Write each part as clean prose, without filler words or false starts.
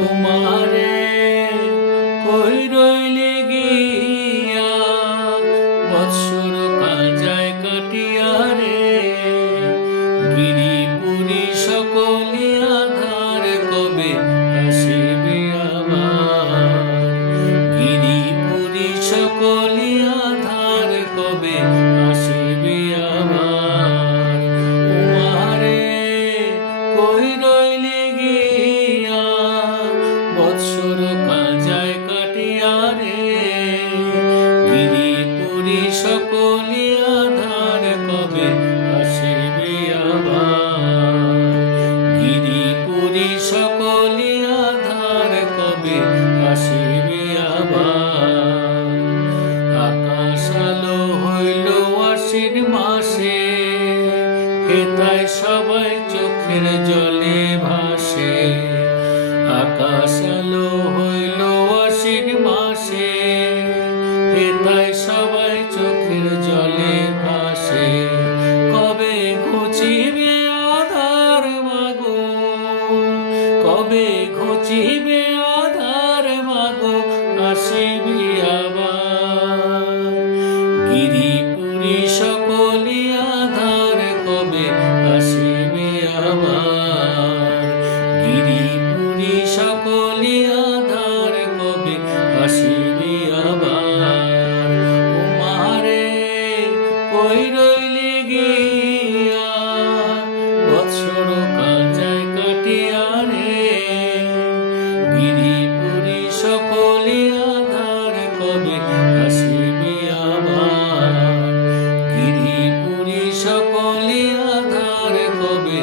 উমারে কই রইলে গিয়া বৎসর কাজায় কাটিয়া রে গিরিপুরী সকলিয়া ধার কবে আসিবে আবার গিরিপুরী সকলিয়া ধার কবে আসিবে আবার উমারে কই রইলে গিয়া বৎসর কাজায় কাটিয়া রে গিরিপুরী সকলিয়া ধার কবে আসিবে আবার গিরিপুরী সকলিয়া ধার কবে আসিবে আবার আকাশ আলো হইল আশ্বিন মাসে হেতায় সবাই চোখের জলে ভাসে আকাশ আলো হইল আশ্বিন মাসে হেতায় সবাই চোখের জলে ভাসে কবে ঘুচিবে আধার মাগো কবে ঘুচিবে আধার মাগো আসিবি আবার গিরিপুরী সকলিয়া ধার কবে আসিবে আবার গিরিপুরী সকলিয়া ধার কবে আসিবে আবার উমারে কই রইলে গিয়া বৎসর কাজায় কাটিয়া রে গিরিপুরী সকলিয়া ধার কবে আসিবে আবার গিরিপুরী সকলিয়া ধার কবে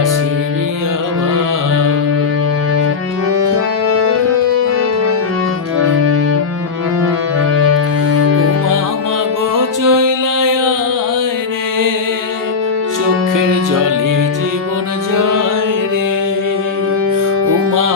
আসিবে আবার উমা গো চইলায় রে চোখের জলে জীবন যায় রে উমা